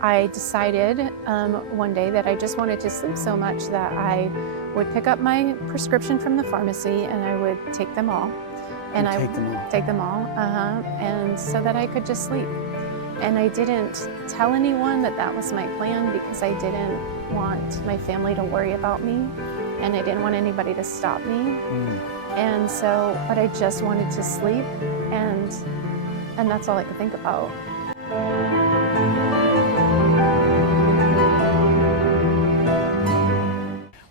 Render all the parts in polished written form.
I decided one day that I just wanted to sleep so much that I would pick up my prescription from the pharmacy and I would take them all. And I take them all, and so that I could just sleep. And I didn't tell anyone that that was my plan because I didn't want my family to worry about me, and I didn't want anybody to stop me. And so, but I just wanted to sleep, and that's all I could think about.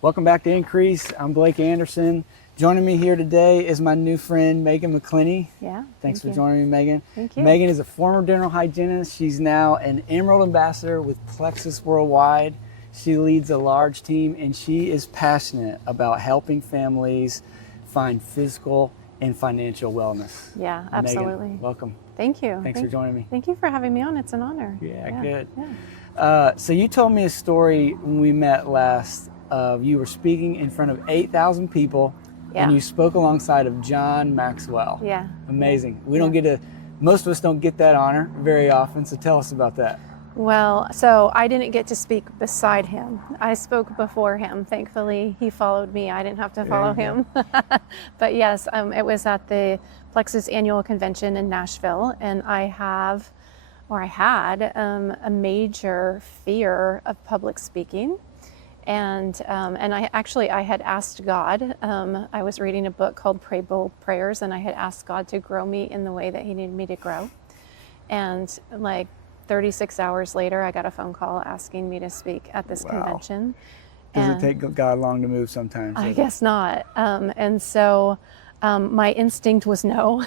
Welcome back to Increase. I'm Blake Anderson. Joining me here today is my new friend, Meghan McClenny. Yeah. Thanks for joining me, Meghan. Thank you. Meghan is a former dental hygienist. She's now an Emerald Ambassador with Plexus Worldwide. She leads a large team and she is passionate about helping families find physical and financial wellness. Yeah, absolutely. Meghan, welcome. Thank you. Thanks for joining me. Thank you for having me on. It's an honor. Yeah, good. Yeah. So you told me a story when we met last. You were speaking in front of 8,000 people. Yeah. And you spoke alongside of John Maxwell. Yeah. Amazing. We don't get to, most of us don't get that honor very often, so tell us about that. Well, so I didn't get to speak beside him. I spoke before him. Thankfully, he followed me. I didn't have to follow him. But yes, it was at the Plexus annual convention in Nashville, and I had a major fear of public speaking. And I had asked God, I was reading a book called Pray Bold Prayers, and I had asked God to grow me in the way that he needed me to grow. And like 36 hours later, I got a phone call asking me to speak at this convention. Does it take God long to move sometimes? I guess not. And so my instinct was no,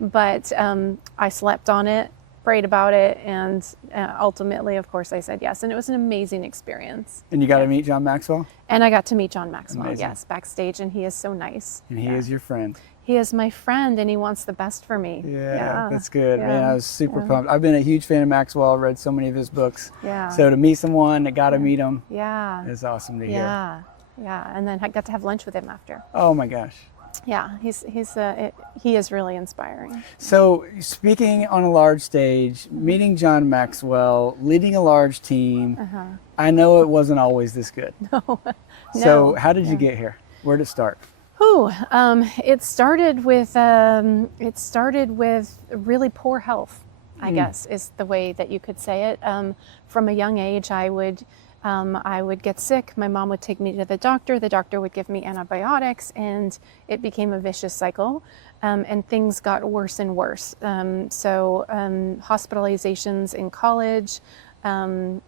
but I slept on it, prayed about it, and ultimately, of course, I said yes. And it was an amazing experience. And you got to meet John Maxwell? And I got to meet John Maxwell, Amazing. yes, backstage, and he is so nice. And he is your friend. He is my friend, and he wants the best for me. Yeah, that's good. Yeah. Man, I was super pumped. I've been a huge fan of Maxwell. I've read so many of his books. Yeah. So to meet someone that got to meet him is awesome to hear. Yeah. And then I got to have lunch with him after. Oh my gosh. Yeah, he is really inspiring. So speaking on a large stage, meeting John Maxwell, leading a large team, I know it wasn't always this good. No. So how did you get here? Where did it start? It started with really poor health, I guess, is the way that you could say it. From a young age, I would get sick. My mom would take me to the doctor. The doctor would give me antibiotics, and it became a vicious cycle. And things got worse and worse. Hospitalizations in college. I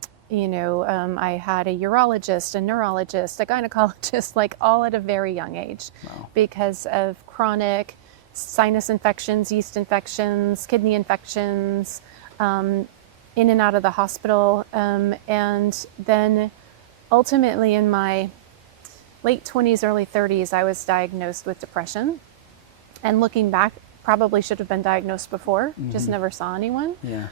had a urologist, a neurologist, a gynecologist, like all at a very young age, because of chronic sinus infections, yeast infections, kidney infections. In and out of the hospital, and then ultimately in my late 20s, early 30s, I was diagnosed with depression. And looking back, probably should have been diagnosed before, just never saw anyone. Yeah.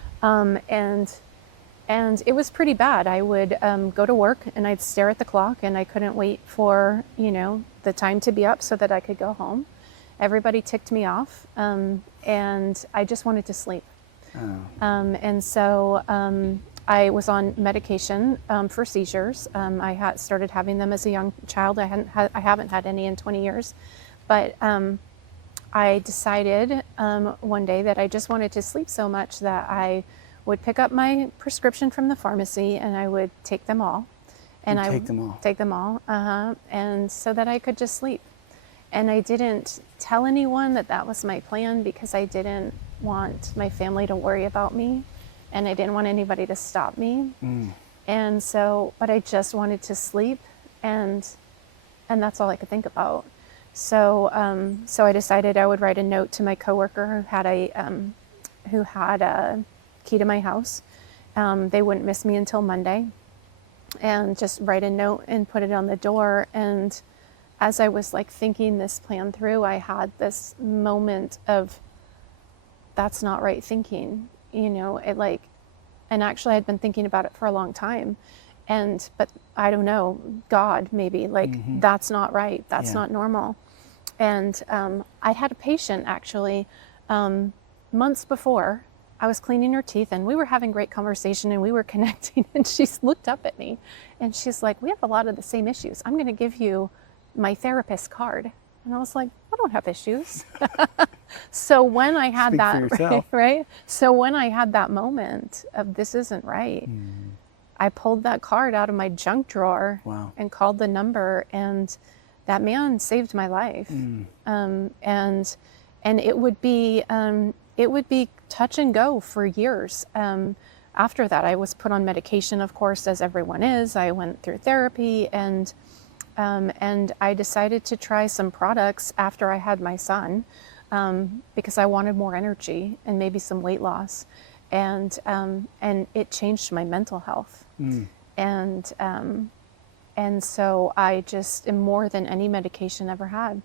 And it was pretty bad. I would go to work and I'd stare at the clock, and I couldn't wait for the time to be up so that I could go home. Everybody ticked me off, and I just wanted to sleep. And so I was on medication for seizures. I started having them as a young child. I haven't had any in 20 years, but I decided one day that I just wanted to sleep so much that I would pick up my prescription from the pharmacy and I would take them all. And take them all, and so that I could just sleep. And I didn't tell anyone that that was my plan because I didn't want my family to worry about me, and I didn't want anybody to stop me. And so, but I just wanted to sleep, and that's all I could think about. So I decided I would write a note to my coworker who had a key to my house. They wouldn't miss me until Monday, and just write a note and put it on the door. And as I was like thinking this plan through, I had this moment of, that's not right thinking, and actually I'd been thinking about it for a long time. But I don't know, God, maybe that's not right. That's not normal. And I had a patient actually months before I was cleaning her teeth and we were having great conversation and we were connecting, and she looked up at me and she's like, we have a lot of the same issues. I'm going to give you my therapist card. And I was like, I don't have issues. So when I had Speak for yourself. right? So when I had that moment of this isn't right, I pulled that card out of my junk drawer Wow. and called the number, and that man saved my life. And it would be touch and go for years. After that, I was put on medication, of course, as everyone is. I went through therapy, and I decided to try some products after I had my son, because I wanted more energy and maybe some weight loss, and it changed my mental health. And so I just am more than any medication ever had.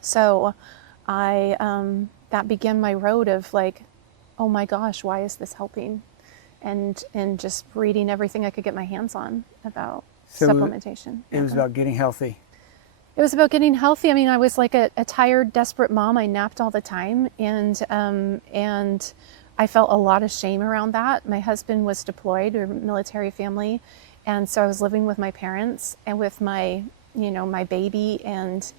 So that began my road of like, oh my gosh, why is this helping? And just reading everything I could get my hands on about supplementation. It was about getting healthy. It was about getting healthy. I mean, I was like a tired, desperate mom. I napped all the time, and I felt a lot of shame around that. My husband was deployed, or military family, and so I was living with my parents and with my baby, and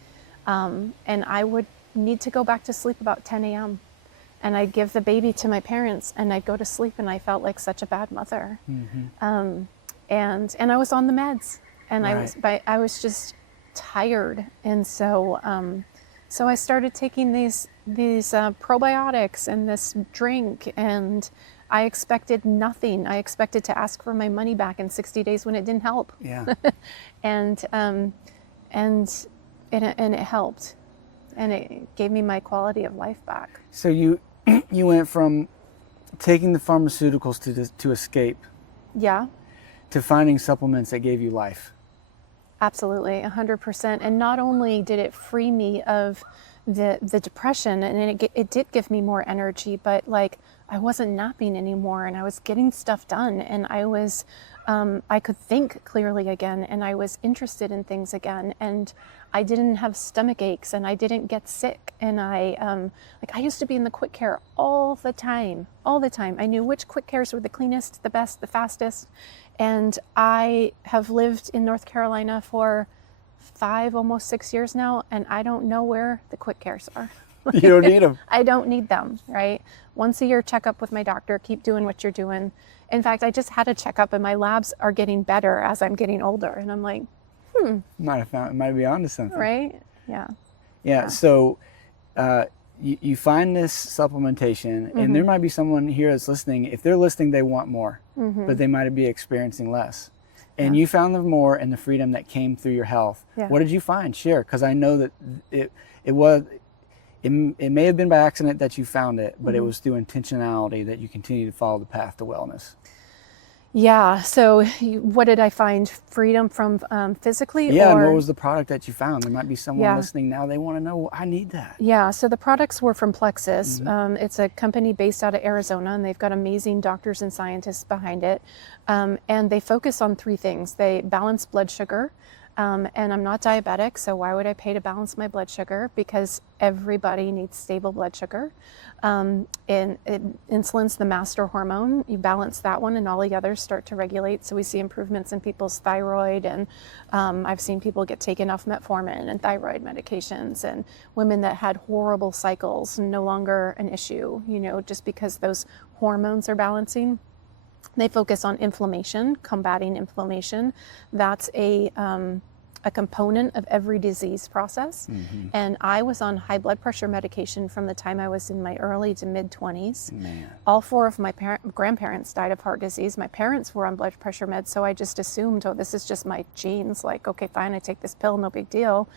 I would need to go back to sleep about 10 a.m. and I'd give the baby to my parents, and I'd go to sleep, and I felt like such a bad mother. And I was on the meds, and Right. I was just tired, and so I started taking these probiotics and this drink, and I expected nothing. I expected to ask for my money back in 60 days when it didn't help. Yeah. and it helped, and it gave me my quality of life back. So you went from taking the pharmaceuticals to escape, Yeah. to finding supplements that gave you life. Absolutely, 100%. And not only did it free me of the depression, and it did give me more energy, but like I wasn't napping anymore, and I was getting stuff done, and I could think clearly again, and I was interested in things again, and I didn't have stomach aches, and I didn't get sick, and I used to be in the quick care all the time. I knew which quick cares were the cleanest, the best, the fastest, and I have lived in North Carolina for 5, almost 6 years now, and I don't know where the quick cares are. You don't need them. I don't need them, right? Once a year checkup with my doctor, keep doing what you're doing. In fact, I just had a checkup, and my labs are getting better as I'm getting older, and I'm like, Might be onto something. right? Yeah. Yeah. So you find this supplementation, and there might be someone here that's listening. If they're listening, they want more, but they might be experiencing less. And you found the more and the freedom that came through your health. Yeah. What did you find? Share, because I know that it may have been by accident that you found it, but it was through intentionality that you continue to follow the path to wellness. Yeah. So what did I find? Freedom from physically? Yeah, or... and what was the product that you found? There might be someone Yeah. listening now, they want to know, I need that. Yeah, so the products were from Plexus. It's a company based out of Arizona, and they've got amazing doctors and scientists behind it. And they focus on 3 things. They balance blood sugar, and I'm not diabetic, so why would I pay to balance my blood sugar? Because everybody needs stable blood sugar. And insulin's the master hormone. You balance that one, and all the others start to regulate. So we see improvements in people's thyroid, and I've seen people get taken off metformin and thyroid medications, and women that had horrible cycles, no longer an issue, just because those hormones are balancing. They focus on inflammation, combating inflammation. That's a component of every disease process. And I was on high blood pressure medication from the time I was in my early to mid 20s. Man. All 4 of my grandparents died of heart disease. My parents were on blood pressure meds, so I just assumed, oh, this is just my genes. Like, okay, fine, I take this pill, no big deal.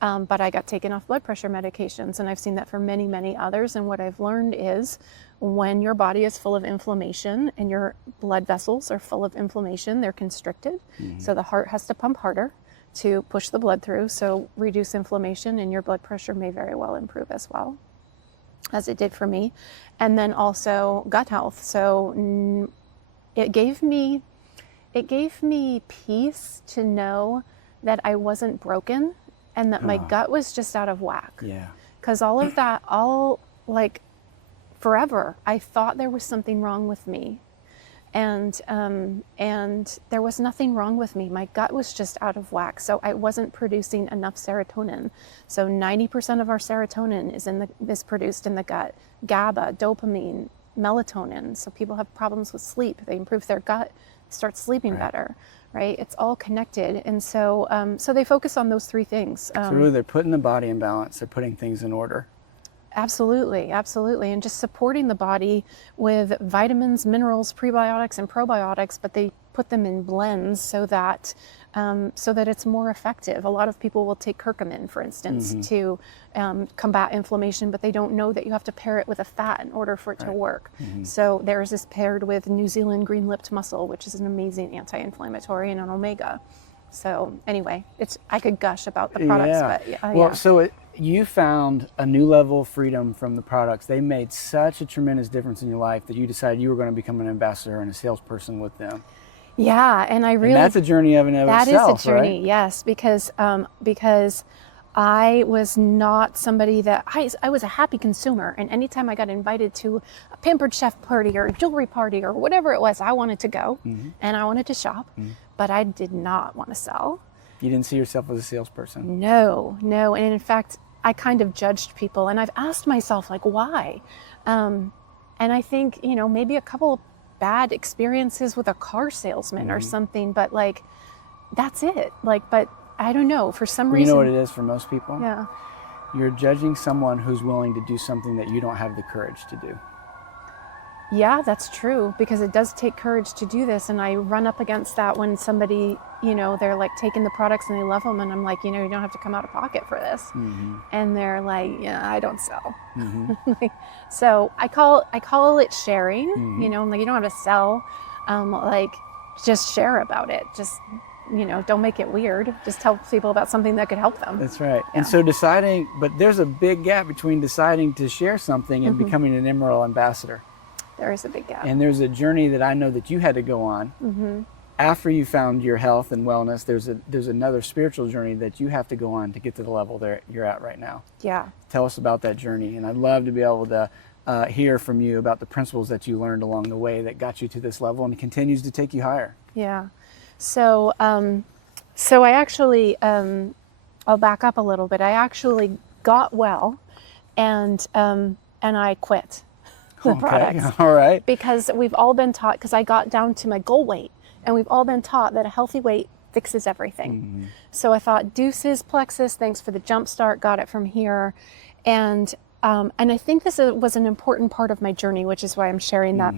But I got taken off blood pressure medications, and I've seen that for many, many others. And what I've learned is when your body is full of inflammation and your blood vessels are full of inflammation, they're constricted. So the heart has to pump harder to push the blood through, so reduce inflammation, and your blood pressure may very well improve as well, as it did for me. And then also gut health. So it gave me peace to know that I wasn't broken, and that my gut was just out of whack. Yeah. Because all of that, forever, I thought there was something wrong with me. And there was nothing wrong with me. My gut was just out of whack. So I wasn't producing enough serotonin. So 90% of our serotonin is produced in the gut. GABA, dopamine, melatonin. So people have problems with sleep. They improve their gut, start sleeping better, right? It's all connected. And so, so they focus on those three things. So really they're putting the body in balance. They're putting things in order. Absolutely, absolutely. And just supporting the body with vitamins, minerals, prebiotics, and probiotics, but they put them in blends so that it's more effective. A lot of people will take curcumin, for instance, to combat inflammation, but they don't know that you have to pair it with a fat in order for it to work. So there's this paired with New Zealand green-lipped mussel, which is an amazing anti-inflammatory and an omega. So anyway, I could gush about the products, but you found a new level of freedom from the products. They made such a tremendous difference in your life that you decided you were going to become an ambassador and a salesperson with them. Yeah, and And that's a journey of and of itself, that is a journey, right? yes, because I was not somebody that I was a happy consumer, and anytime I got invited to a Pampered Chef party or a jewelry party or whatever it was, I wanted to go and I wanted to shop, but I did not want to sell. You didn't see yourself as a salesperson. No, and in fact, I kind of judged people, and I've asked myself, like, why? And I think, maybe a couple of bad experiences with a car salesman or something, but like, that's it. Like, but I don't know, for some reason. You know what it is for most people? Yeah. You're judging someone who's willing to do something that you don't have the courage to do. Yeah, that's true, because it does take courage to do this. And I run up against that when somebody, they're like taking the products and they love them. And I'm like, you don't have to come out of pocket for this. And they're like, yeah, I don't sell. So I call it sharing, I'm like, you don't have to sell, just share about it. Just, don't make it weird. Just tell people about something that could help them. That's right. Yeah. And so but there's a big gap between deciding to share something and becoming an Emerald ambassador. There is a big gap. And there's a journey that I know that you had to go on. After you found your health and wellness, there's another spiritual journey that you have to go on to get to the level that you're at right now. Yeah. Tell us about that journey. And I'd love to be able to hear from you about the principles that you learned along the way that got you to this level and continues to take you higher. Yeah. So, I actually, I'll back up a little bit. I actually got well, and I quit the products. All right. Because we've all been taught, because I got down to my goal weight, and we've all been taught that a healthy weight fixes everything. So I thought, deuces, Plexus, thanks for the jump start, got it from here. And I think this was an important part of my journey, which is why I'm sharing that,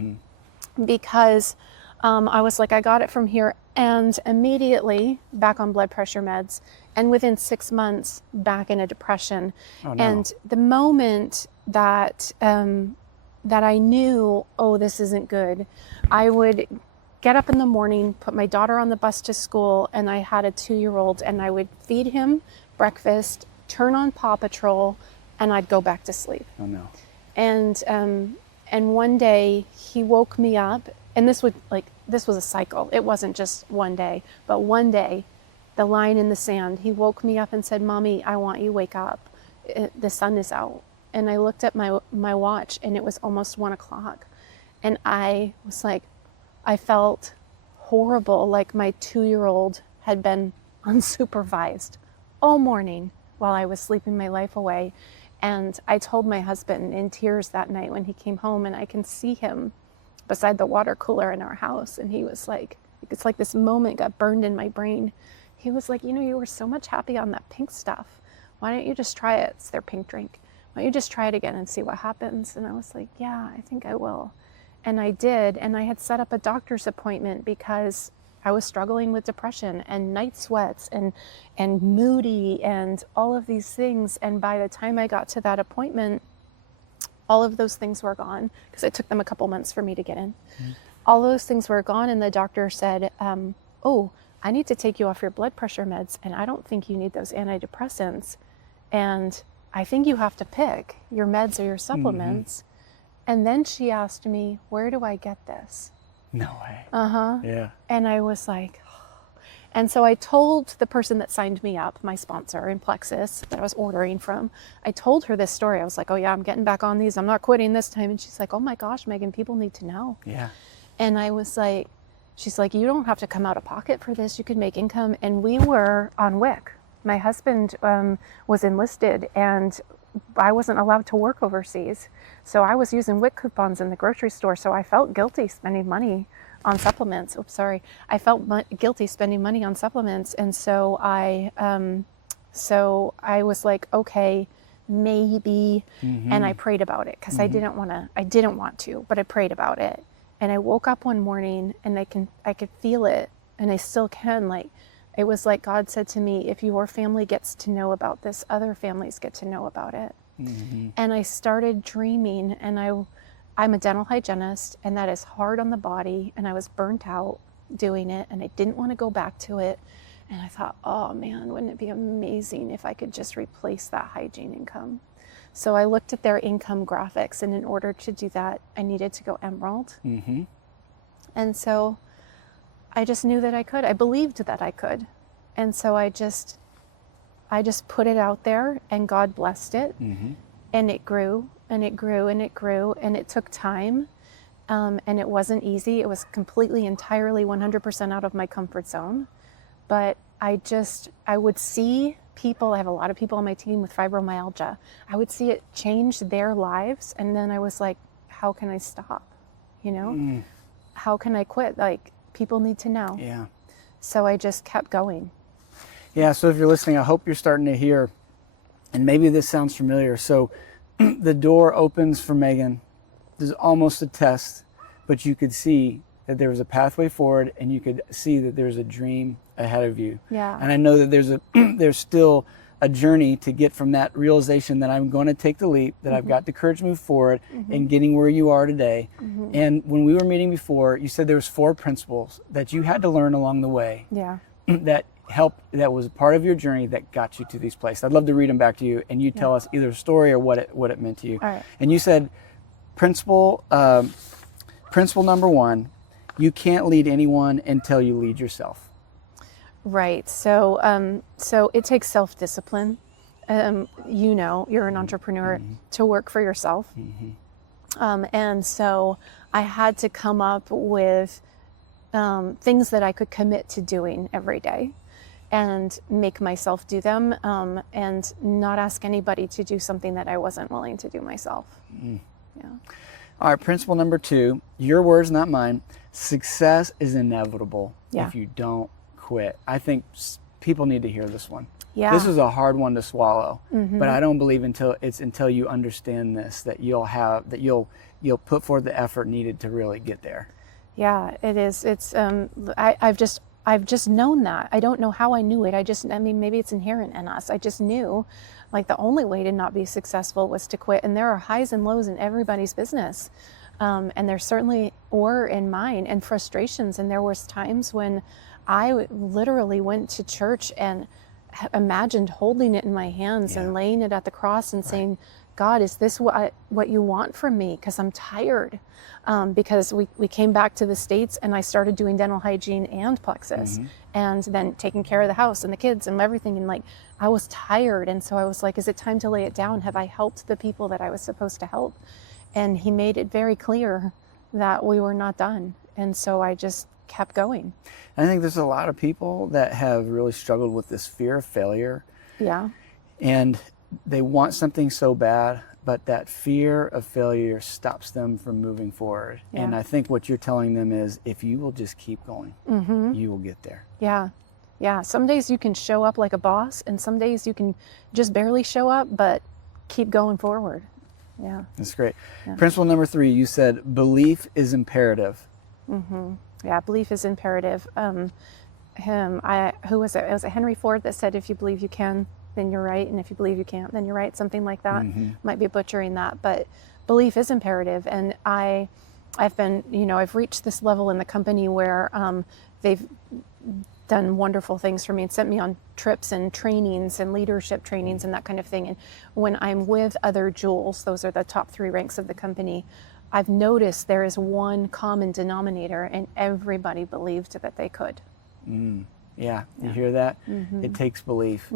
because I was like, I got it from here, and immediately back on blood pressure meds, and within 6 months back in a depression. Oh, no. And the moment that I knew, oh, this isn't good, I would get up in the morning, put my daughter on the bus to school, and I had a 2-year-old, and I would feed him breakfast, turn on Paw Patrol, and I'd go back to sleep. Oh no. And one day he woke me up, and this was a cycle. It wasn't just one day, but one day, the line in the sand, he woke me up and said, Mommy, I want you to wake up. The sun is out. And I looked at my watch, and it was almost 1 o'clock. And I was like, I felt horrible, like my 2-year-old had been unsupervised all morning while I was sleeping my life away. And I told my husband in tears that night when he came home, and I can see him beside the water cooler in our house. And he was like, it's like this moment got burned in my brain. He was like, you were so much happy on that pink stuff. Why don't you just try it? It's their pink drink. Why don't you just try it again and see what happens? And I was like, yeah, I think I will. And I did. And I had set up a doctor's appointment because I was struggling with depression and night sweats and moody and all of these things. And by the time I got to that appointment, all of those things were gone, because it took them a couple months for me to get in. All those things were gone, and the doctor said, oh, I need to take you off your blood pressure meds, and I don't think you need those antidepressants. And I think you have to pick your meds or your supplements. And then she asked me, where do I get this? No way. Uh-huh. Yeah. And I was like, And so I told the person that signed me up, my sponsor in Plexus that I was ordering from, I told her this story. I was like, oh yeah, I'm getting back on these. I'm not quitting this time. And she's like, oh my gosh, Megan, people need to know. Yeah. And I was like, she's like, you don't have to come out of pocket for this. You could make income. And we were on WIC. My husband was enlisted and I wasn't allowed to work overseas. So I was using WIC coupons in the grocery store. So I felt guilty spending money on supplements. Oops, sorry. I felt guilty spending money on supplements. And so I was like, okay, maybe. And I prayed about it because I didn't want to, but I prayed about it. And I woke up one morning and I could feel it, and I still can. Like, it was like God said to me, if your family gets to know about this, other families get to know about it. And I started dreaming, and I'm a dental hygienist, and that is hard on the body, and I was burnt out doing it, and I didn't want to go back to it. And I thought, oh man, wouldn't it be amazing if I could just replace that hygiene income? So I looked at their income graphics, and in order to do that, I needed to go emerald. And so I just knew that I could. I believed that I could. And so I just put it out there, and God blessed it. And it grew, and it grew, and it grew, and it took time. And it wasn't easy. It was completely, entirely, 100% out of my comfort zone. But I would see people, I have a lot of people on my team with fibromyalgia. I would see it change their lives. And then I was like, how can I stop? You know, how can I quit? Like, people need to know. Yeah. So I just kept going. Yeah. So if you're listening, I hope you're starting to hear, and maybe this sounds familiar. So the door opens for Megan. There's almost a test, but you could see that there was a pathway forward, and you could see that there's a dream ahead of you. Yeah. And I know that there's still a journey to get from that realization that I'm going to take the leap, that I've got the courage to move forward and getting where you are today. And when we were meeting before, you said there was 4 principles that you had to learn along the way. Yeah. That was a part of your journey that got you to these places. I'd love to read them back to you, and you tell us either a story or what it meant to you. All right. And you said principle number 1, you can't lead anyone until you lead yourself. Right. So it takes self-discipline. You know, you're an entrepreneur to work for yourself. And so I had to come up with things that I could commit to doing every day and make myself do them, and not ask anybody to do something that I wasn't willing to do myself. Yeah. All right, principle number 2, your words, not mine. Success is inevitable if you don't quit. I think people need to hear this one. Yeah. This is a hard one to swallow, but I don't believe until you understand this that you'll put forth the effort needed to really get there. Yeah, it is. It's I've just known that. I don't know how I knew it. I mean, maybe it's inherent in us. I just knew, like, the only way to not be successful was to quit. And there are highs and lows in everybody's business. And there certainly were in mine, and frustrations. And there was times when I literally went to church and imagined holding it in my hands and laying it at the cross and saying, God, is this what you want from me? Because I'm tired. Because we came back to the States, and I started doing dental hygiene and Plexus, and then taking care of the house and the kids and everything. And like, I was tired. And so I was like, is it time to lay it down? Have I helped the people that I was supposed to help? And he made it very clear that we were not done. And so I just kept going. I think there's a lot of people that have really struggled with this fear of failure. Yeah. And they want something so bad, but that fear of failure stops them from moving forward. Yeah. And I think what you're telling them is, if you will just keep going, you will get there. Yeah. Yeah. Some days you can show up like a boss, and some days you can just barely show up, but keep going forward. Yeah. That's great. Yeah. Principle number 3, you said belief is imperative. Yeah, belief is imperative. Who was it? It was Henry Ford that said, if you believe you can, then you're right. And if you believe you can't, then you're right. Something like that. Might be butchering that, but belief is imperative. And I've been, I've reached this level in the company where they've done wonderful things for me and sent me on trips and trainings and leadership trainings and that kind of thing. And when I'm with other jewels, those are the top 3 ranks of the company, I've noticed there is one common denominator, and everybody believed that they could. Yeah, you hear that? It takes belief.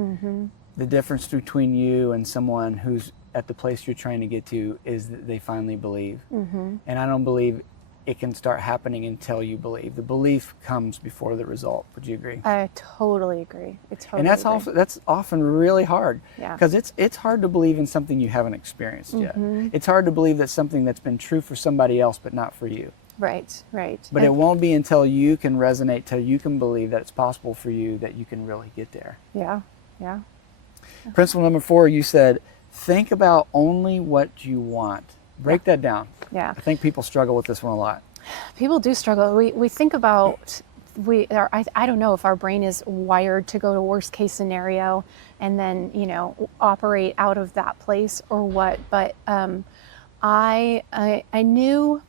The difference between you and someone who's at the place you're trying to get to is that they finally believe. And I don't believe it can start happening until you believe. The belief comes before the result. Would you agree? I totally agree. I totally And that's agree. that's often really hard, Yeah. because it's hard to believe in something you haven't experienced yet. It's hard to believe that something that's been true for somebody else but not for you. Right, right. But it won't be until you can resonate, till you can believe that it's possible for you, that you can really get there. Yeah, yeah. Principle number 4, you said, think about only what you want. Break that down. Yeah. I think people struggle with this one a lot. People do struggle. We think about, I don't know if our brain is wired to go to worst case scenario and then, you know, operate out of that place or what. But I knew,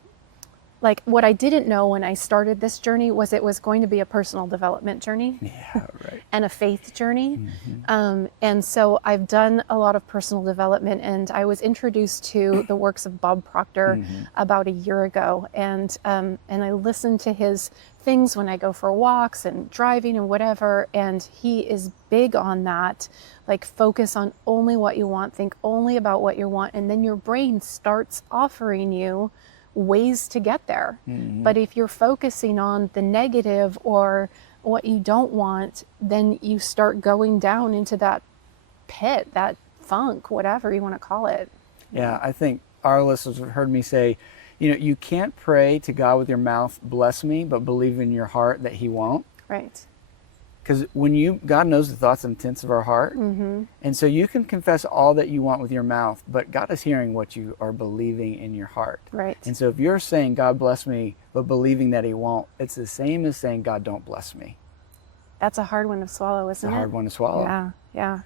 like, what I didn't know when I started this journey was it was going to be a personal development journey. Yeah, right. And a faith journey. And so I've done a lot of personal development, and I was introduced to the works of Bob Proctor about a year ago. And I listened to his things when I go for walks and driving and whatever. And he is big on that, like, focus on only what you want, think only about what you want. And then your brain starts offering you ways to get there. But if you're focusing on the negative or what you don't want, then you start going down into that pit, that funk, whatever you want to call it. Yeah, I think our listeners have heard me say, you know, you can't pray to God with your mouth, bless me, but believe in your heart that he won't. Right. Because God knows the thoughts and intents of our heart. And so you can confess all that you want with your mouth, but God is hearing what you are believing in your heart. Right. And so if you're saying, God bless me, but believing that he won't, it's the same as saying, God don't bless me. That's a hard one to swallow, isn't it? It's a hard one to swallow. Yeah.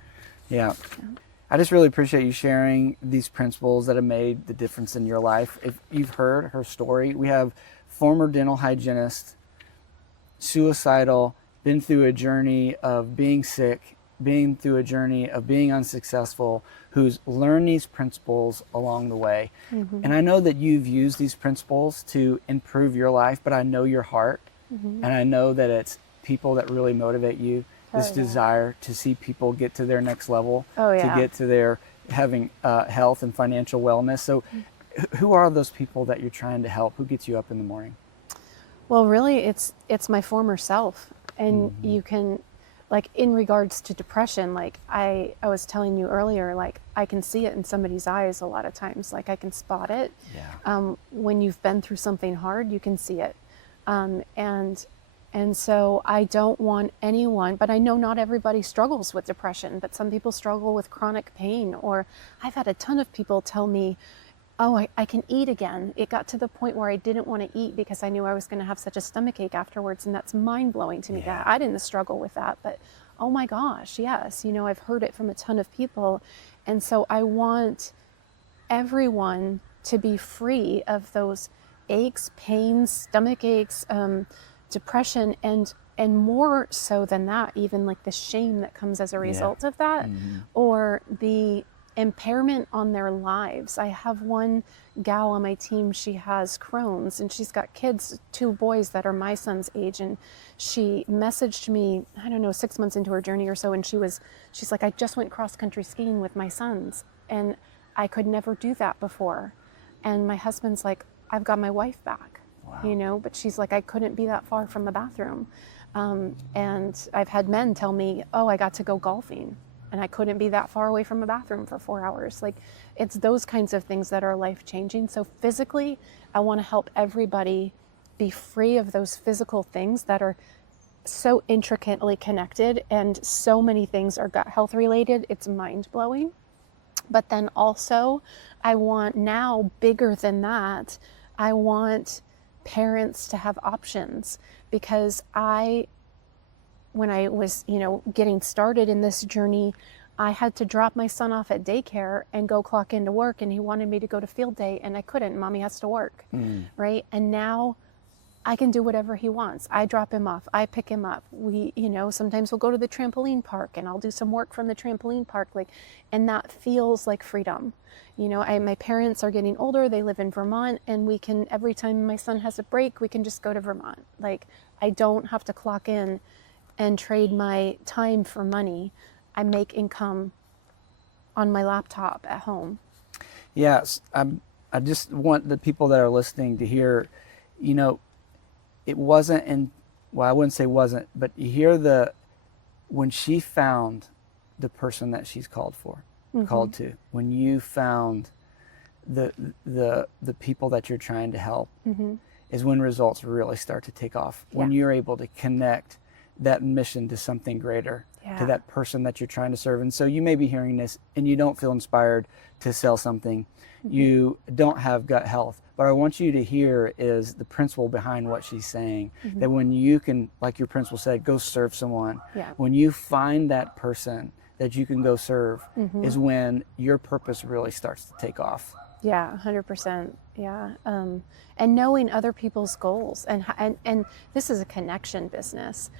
I just really appreciate you sharing these principles that have made the difference in your life. If you've heard her story, we have former dental hygienist, suicidal, been through a journey of being sick, being through a journey of being unsuccessful, who's learned these principles along the way. And I know that you've used these principles to improve your life, but I know your heart, and I know that it's people that really motivate you, this desire to see people get to their next level, to get to their having health and financial wellness. So who are those people that you're trying to help? Who gets you up in the morning? Well, really, it's my former self. And you can, like, in regards to depression, like I was telling you earlier, like, I can see it in somebody's eyes a lot of times. Like, I can spot it. When you've been through something hard, you can see it. And so I don't want anyone, but I know not everybody struggles with depression, but some people struggle with chronic pain. Or I've had a ton of people tell me, oh, I can eat again. It got to the point where I didn't want to eat because I knew I was going to have such a stomachache afterwards. And that's mind blowing to me. That I didn't struggle with that, but oh my gosh, yes. You know, I've heard it from a ton of people. And so I want everyone to be free of those aches, pains, stomach aches, depression, and more so than that, even like the shame that comes as a result of that, or the impairment on their lives. I have one gal on my team, she has Crohn's, and she's got kids, 2 boys that are my son's age, and she messaged me, I don't know, 6 months into her journey or so, and she's like, I just went cross-country skiing with my sons, and I could never do that before. And my husband's like, I've got my wife back. You know, but she's like, I couldn't be that far from the bathroom. And I've had men tell me, oh, I got to go golfing and I couldn't be that far away from a bathroom for 4 hours. Like, it's those kinds of things that are life-changing. So physically, I want to help everybody be free of those physical things that are so intricately connected, and so many things are gut health related. It's mind-blowing. But then also, I want, now bigger than that, I want parents to have options, because when I was, you know, getting started in this journey, I had to drop my son off at daycare and go clock into work, and he wanted me to go to field day and I couldn't. Mommy has to work, right? And now I can do whatever he wants. I drop him off, I pick him up. We, you know, sometimes we'll go to the trampoline park and I'll do some work from the trampoline park, like, and that feels like freedom. You know, my parents are getting older, they live in Vermont, and we can, every time my son has a break, we can just go to Vermont. Like, I don't have to clock in and trade my time for money, I make income on my laptop at home. Yes, I just want the people that are listening to hear, you know, it wasn't in, well, I wouldn't say wasn't, but you hear when she found the person that she's called to, when you found the people that you're trying to help, is when results really start to take off. When you're able to connect that mission to something greater, to that person that you're trying to serve. And so you may be hearing this and you don't feel inspired to sell something. You don't have gut health. But I want you to hear is the principle behind what she's saying, that when you can, like your principal said, go serve someone, when you find that person that you can go serve, is when your purpose really starts to take off. Yeah, 100%. Yeah. And knowing other people's goals, and this is a connection business.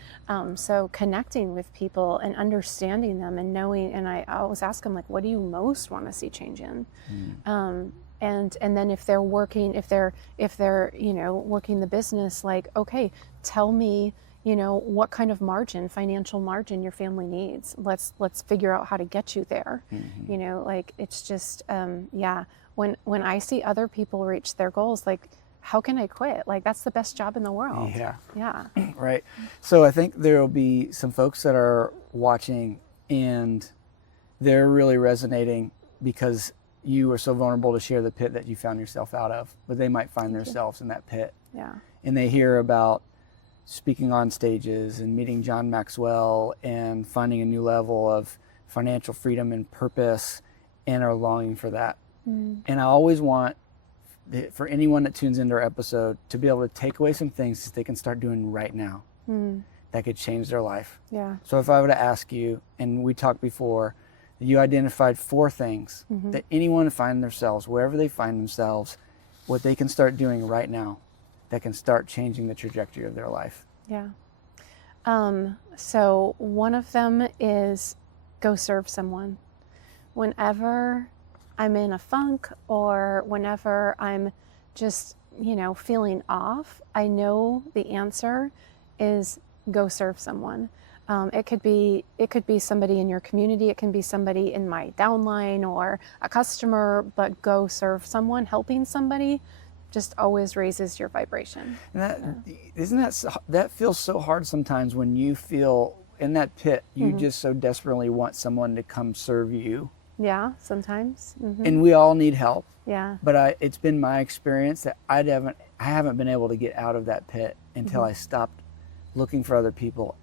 So connecting with people and understanding them and knowing, and I always ask them, like, what do you most want to see change in? And then if they're working, if they're, you know, working the business, like, okay, tell me, you know, what kind of margin, financial margin your family needs. Let's figure out how to get you there. You know, like, it's just, when I see other people reach their goals, like, how can I quit? Like, that's the best job in the world. Yeah. Right. So I think there will be some folks that are watching and they're really resonating because you were so vulnerable to share the pit that you found yourself out of, but they might find themselves in that pit. Yeah. And they hear about speaking on stages and meeting John Maxwell and finding a new level of financial freedom and purpose and are longing for that. And I always want for anyone that tunes into our episode to be able to take away some things that they can start doing right now that could change their life. Yeah. So if I were to ask you, and we talked before, you identified 4 things that anyone find themselves, wherever they find themselves, what they can start doing right now that can start changing the trajectory of their life. Yeah. So one of them is go serve someone. Whenever I'm in a funk or whenever I'm just, you know, feeling off, I know the answer is go serve someone. It could be somebody in your community. It can be somebody in my downline or a customer, but go serve someone. Helping somebody just always raises your vibration. And that feels so hard sometimes when you feel in that pit, you just so desperately want someone to come serve you. Yeah, sometimes. And we all need help. Yeah. But it's been my experience that I haven't been able to get out of that pit until I stopped looking for other people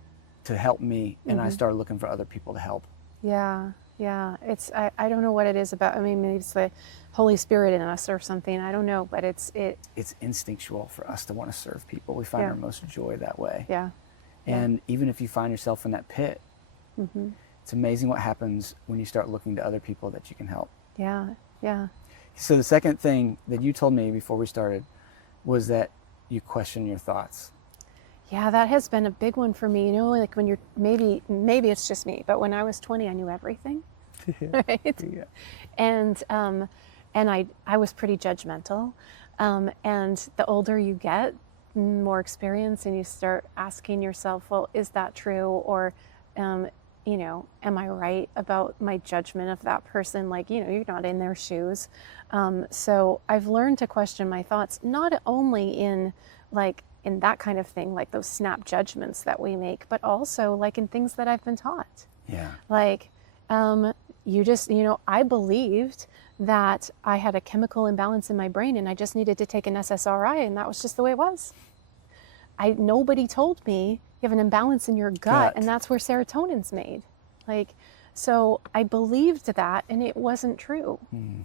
to help me, and I started looking for other people to help. Yeah, yeah. I don't know what it is about. I mean, maybe it's the Holy Spirit in us or something. I don't know, but it's instinctual for us to want to serve people. We find our most joy that way. Yeah. And even if you find yourself in that pit, it's amazing what happens when you start looking to other people that you can help. Yeah, yeah. So the second thing that you told me before we started was that you question your thoughts. Yeah, that has been a big one for me. You know, like when you're, maybe it's just me, but when I was 20, I knew everything, right? Yeah. And I was pretty judgmental. And the older you get, more experience, and you start asking yourself, well, is that true? Or, you know, am I right about my judgment of that person? Like, you know, you're not in their shoes. So I've learned to question my thoughts, not only in that kind of thing, like those snap judgments that we make, but also like in things that I've been taught. Yeah. Like, I believed that I had a chemical imbalance in my brain and I just needed to take an SSRI, and that was just the way it was. Nobody told me you have an imbalance in your gut. And that's where serotonin's made. Like, so I believed that, and it wasn't true.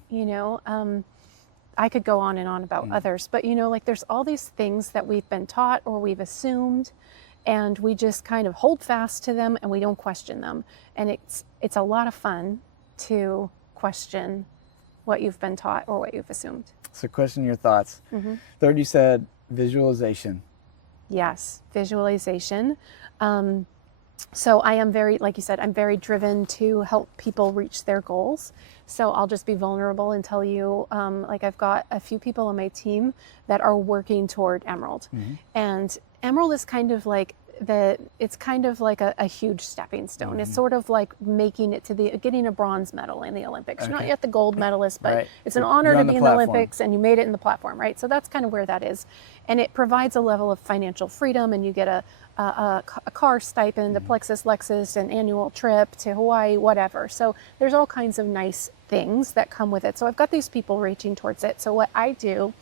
You know, I could go on and on about others, but you know, like there's all these things that we've been taught or we've assumed, and we just kind of hold fast to them and we don't question them. And it's a lot of fun to question what you've been taught or what you've assumed. So question your thoughts. Third, you said visualization. Yes, visualization. So I am very, like you said, I'm very driven to help people reach their goals. So I'll just be vulnerable and tell you, like I've got a few people on my team that are working toward Emerald. And Emerald is kind of like that it's kind of like a huge stepping stone. It's sort of like making it to getting a bronze medal in the Olympics. You're not yet the gold medalist, but it's an honor to be in the Olympics, and you made it in the platform, right? So that's kind of where that is. And it provides a level of financial freedom, and you get a car stipend, a Plexus Lexus, an annual trip to Hawaii, whatever. So there's all kinds of nice things that come with it. So I've got these people reaching towards it. So what I do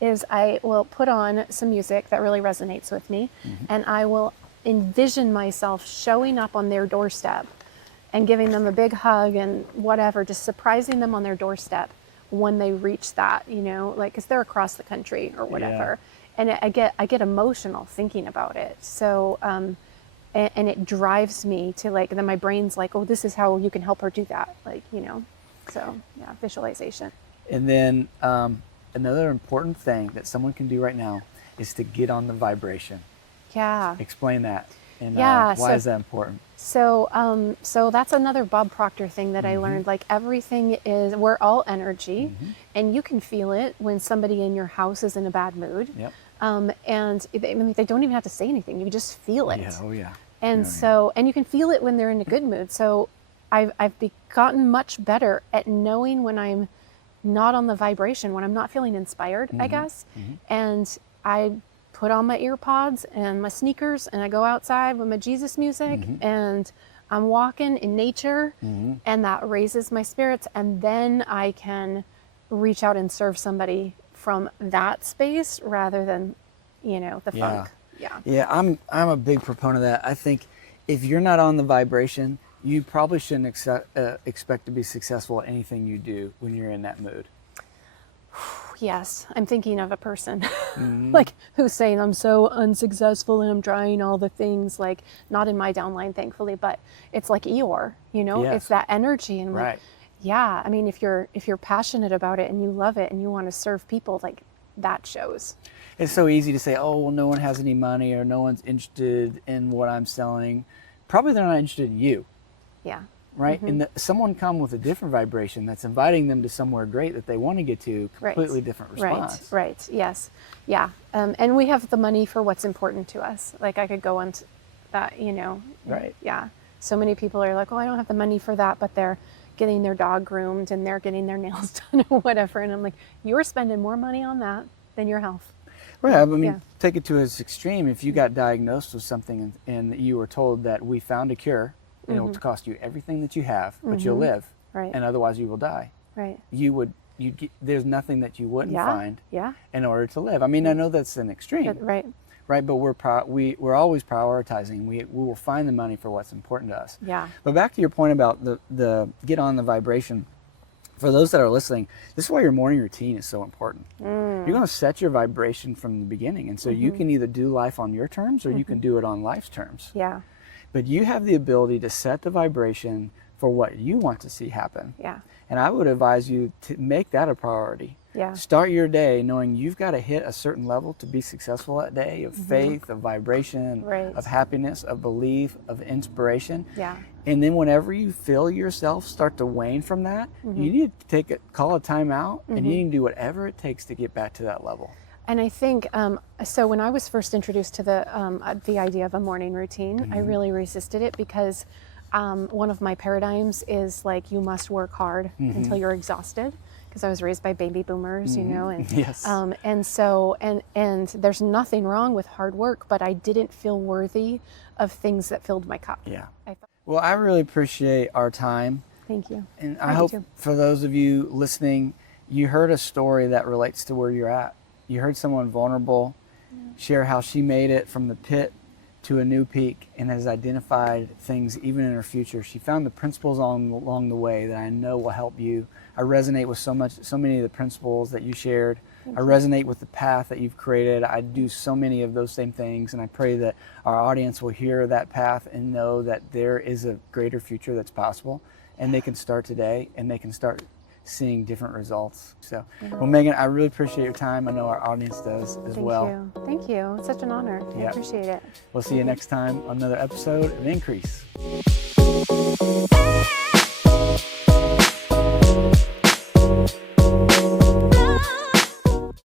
is I will put on some music that really resonates with me, and I will envision myself showing up on their doorstep and giving them a big hug and whatever, just surprising them on their doorstep when they reach that, you know, like, because they're across the country or whatever. And I get emotional thinking about it. So, and it drives me to, like, then my brain's like, oh, this is how you can help her do that. Like, you know, so yeah, visualization. And then another important thing that someone can do right now is to get on the vibration. Yeah. Explain that. And why is that important? So, so that's another Bob Proctor thing that I learned. Like, everything is, we're all energy, and you can feel it when somebody in your house is in a bad mood. Yep. And they don't even have to say anything. You just feel it. Yeah. Oh yeah. And so, and you can feel it when they're in a good mood. So I've gotten much better at knowing when I'm not on the vibration, when I'm not feeling inspired, I guess. And I put on my ear pods and my sneakers, and I go outside with my Jesus music, and I'm walking in nature, and that raises my spirits. And then I can reach out and serve somebody from that space rather than, you know, the funk. Yeah. I'm a big proponent of that. I think if you're not on the vibration, you probably shouldn't expect to be successful at anything you do when you're in that mood. Yes, I'm thinking of a person like who's saying, I'm so unsuccessful and I'm trying all the things, like, not in my downline, thankfully, but it's like Eeyore, you know, it's that energy. And like, yeah, I mean, if you're passionate about it and you love it and you want to serve people, like, that shows. It's so easy to say, oh, well, no one has any money, or no one's interested in what I'm selling. Probably they're not interested in you. Yeah. Right? And someone come with a different vibration that's inviting them to somewhere great that they want to get to, completely different response. Right. Yes. Yeah. And we have the money for what's important to us. Like, I could go into that, you know. Right. Yeah. So many people are like, oh, I don't have the money for that, but they're getting their dog groomed and they're getting their nails done or whatever. And I'm like, you're spending more money on that than your health. Right. I mean, take it to its extreme. If you got diagnosed with something and you were told that we found a cure, and it'll cost you everything that you have, but you'll live, and otherwise you will die. Right. There's nothing that you wouldn't find in order to live. I mean, I know that's an extreme. Right. But we're always prioritizing. We will find the money for what's important to us. Yeah. But back to your point about the get on the vibration. For those that are listening, this is why your morning routine is so important. You're going to set your vibration from the beginning, and so you can either do life on your terms or you can do it on life's terms. Yeah. But you have the ability to set the vibration for what you want to see happen. Yeah. And I would advise you to make that a priority. Yeah. Start your day knowing you've got to hit a certain level to be successful that day, of faith, of vibration, of happiness, of belief, of inspiration. Yeah. And then whenever you feel yourself start to wane from that, you need to call a time out, and you need to do whatever it takes to get back to that level. And I think, so when I was first introduced to the idea of a morning routine, I really resisted it because one of my paradigms is, like, you must work hard until you're exhausted, because I was raised by baby boomers, you know, and and so and there's nothing wrong with hard work, but I didn't feel worthy of things that filled my cup. Yeah. Well, I really appreciate our time. Thank you. And I hope for those of you listening, you heard a story that relates to where you're at. You heard someone vulnerable share how she made it from the pit to a new peak and has identified things even in her future. She found the principles along the way that I know will help you. I resonate with so many of the principles that you shared. I resonate with the path that you've created. I do so many of those same things, and I pray that our audience will hear that path and know that there is a greater future that's possible, and they can start today, and they can start seeing different results. So, well, Meghan, I really appreciate your time. I know our audience does as well. Thank you. It's such an honor. I appreciate it. We'll see you next time on another episode of Increase.